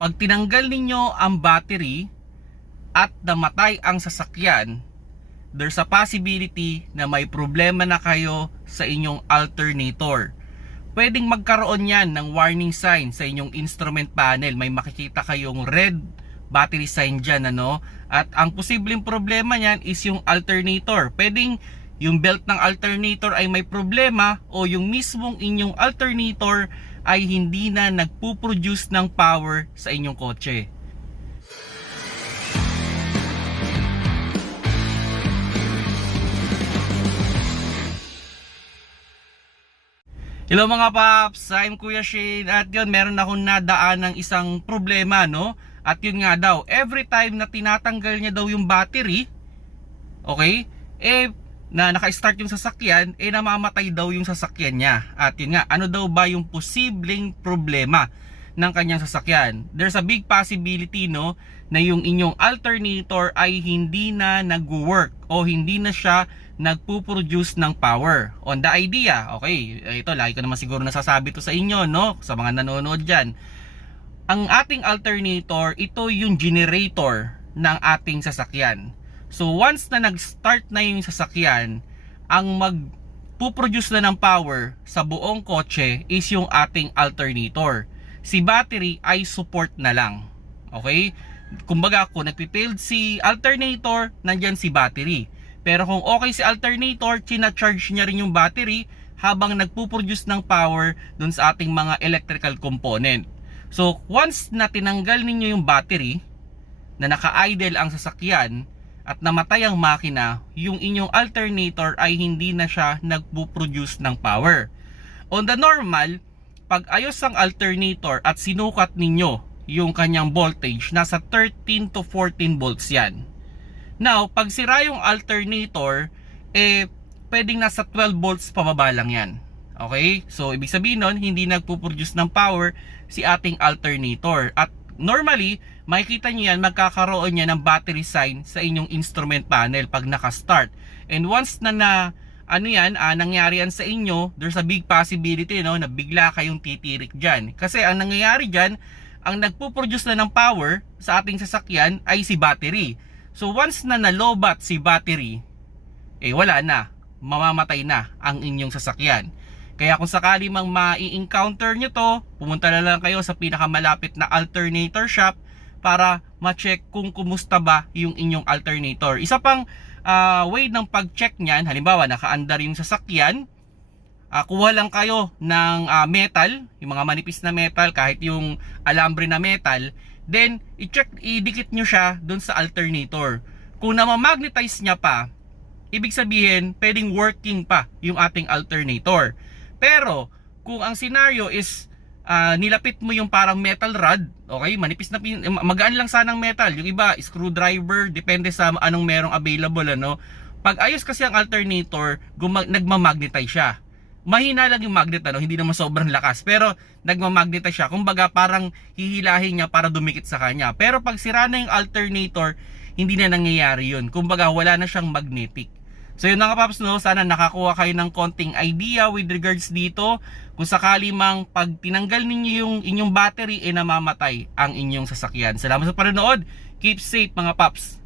Pag tinanggal ninyo ang battery at namatay ang sasakyan, there's a possibility na may problema na kayo sa inyong alternator. Pwedeng magkaroon yan ng warning sign sa inyong instrument panel. May makikita kayong red battery sign dyan, ano? At ang posibleng problema niyan is yung alternator. Pwedeng yung belt ng alternator ay may problema o yung mismong inyong alternator ay hindi na nagpuproduce ng power sa inyong kotse. Hello mga paps, I'm Kuya Shane at yun meron akong nadaan ng isang problema no? At yun nga daw every time na tinatanggal niya daw yung battery okay? Eh na naka-start yung sasakyan eh namamatay daw yung sasakyan niya at yun nga ano daw ba yung posibleng problema ng kanyang sasakyan there's a big possibility no na yung inyong alternator ay hindi na nag-work o hindi na siya nagpo-produce ng power. On the idea, okay, ito lagi ko naman siguro nasasabi to sa inyo, no? Sa mga nanonood dyan. Ang ating alternator, ito yung generator ng ating sasakyan. So once na nag-start na yung sasakyan, ang magpo-produce na ng power sa buong kotse is yung ating alternator. Si battery ay support na lang. Okay? Kumbaga, kung nagpipailed si alternator, nandyan si battery. Pero kung okay si alternator, china-charge niya rin yung battery habang nagpo-produce ng power dun sa ating mga electrical component. So, once na tinanggal ninyo yung battery, na naka-idle ang sasakyan, at namatay ang makina, yung inyong alternator ay hindi na siya nagpo-produce ng power. On the normal, pag ayos ang alternator at sinukat ninyo yung kanyang voltage, nasa 13 to 14 volts yan. Now, pag sira yung alternator, eh, pwedeng nasa 12 volts pababa lang yan. Okay? So, ibig sabihin nun, hindi nagpo-produce ng power si ating alternator. At normally, makikita nyo yan, magkakaroon niya ng battery sign sa inyong instrument panel pag naka-start. And once na na, ano yan, ah, nangyari yan sa inyo, there's a big possibility no, na bigla kayong titirik dyan. Kasi ang nangyayari dyan, ang nagpo-produce na ng power sa ating sasakyan ay si battery. So once na nalobat si battery, eh wala na, mamamatay na ang inyong sasakyan. Kaya kung sakali mang ma-encounter nyo to, pumunta na lang kayo sa pinakamalapit na alternator shop para ma-check kung kumusta ba yung inyong alternator. Isa pang ah, way ng pag-check niyan, halimbawa naka-andar yung sasakyan, Ah, kuha lang kayo ng ah, metal, yung mga manipis na metal, kahit yung alambre na metal, then i-check, idikit nyo siya dun sa alternator. Kung namamagnetize niya pa, ibig sabihin, pwedeng working pa yung ating alternator. Pero, kung ang scenario is ah, nilapit mo yung parang metal rod, okay, manipis na, pin- magaan lang sanang metal, yung iba, screwdriver, depende sa anong merong available, ano. Pag ayos kasi ang alternator, nagmamagnetize siya mahina lang yung magnet ano, hindi naman sobrang lakas pero nagmamagnetize siya. Kumbaga parang hihilahin niya para dumikit sa kanya. Pero pag sira na yung alternator, hindi na nangyayari yun. Kumbaga wala na siyang magnetic. So yun nga paps no, sana nakakuha kayo ng konting idea with regards dito. Kung sakali mang pag tinanggal ninyo yung inyong battery, eh namamatay ang inyong sasakyan. Salamat sa panonood. Keep safe mga paps.